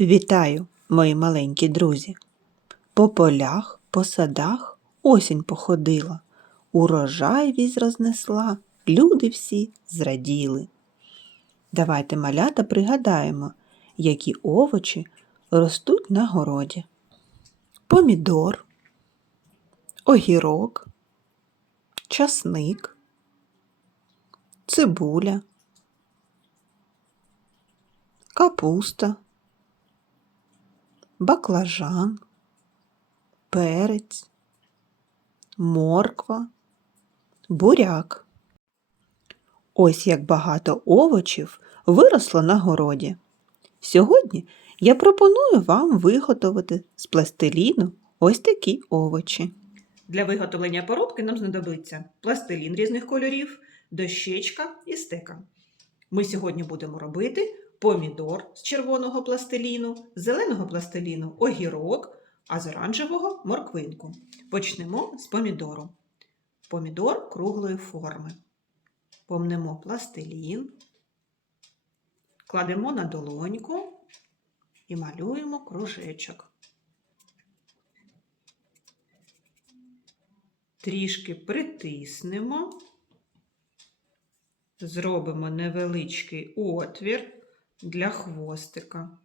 Вітаю, мої маленькі друзі! По полях, по садах осінь походила, урожай віз рознесла, люди всі зраділи. Давайте малята пригадаємо, які овочі ростуть на городі. Помідор, огірок, часник, цибуля, капуста баклажан, перець, морква, буряк. Ось як багато овочів виросло на городі. Сьогодні я пропоную вам виготовити з пластиліну ось такі овочі. Для виготовлення поробки нам знадобиться пластилін різних кольорів, дощечка і стека. Ми сьогодні будемо робити помідор з червоного пластиліну, з зеленого пластиліну огірок, а з оранжевого морквинку. Почнемо з помідору. Помідор круглої форми. Помнемо пластилін, кладемо на долоньку і малюємо кружечок. Трішки притиснемо, зробимо невеличкий отвір для хвостика.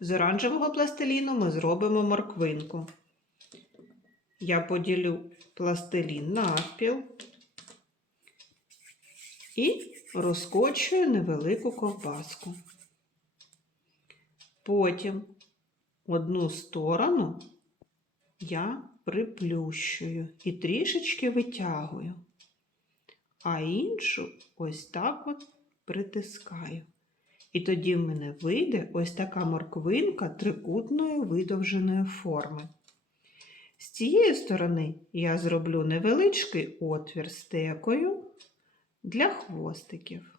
З оранжевого пластиліну ми зробимо морквинку. Я поділю пластилін навпіл і розкочую невелику ковбаску. Потім одну сторону я приплющую і трішечки витягую, а іншу ось так от притискаю. І тоді в мене вийде ось така морквинка трикутної видовженої форми. З цієї сторони я зроблю невеличкий отвір стекою для хвостиків.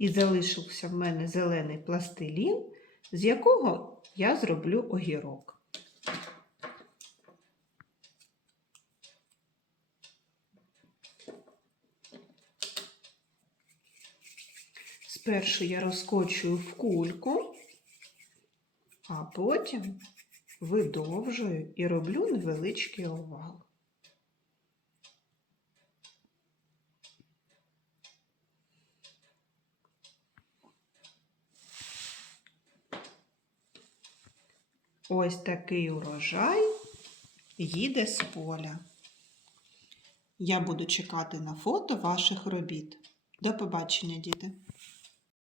І залишився в мене зелений пластилін, з якого я зроблю огірок. Спершу я розкочую в кульку, а потім видовжую і роблю невеличкий овал. Ось такий урожай їде з поля. Я буду чекати на фото ваших робіт. До побачення, діти!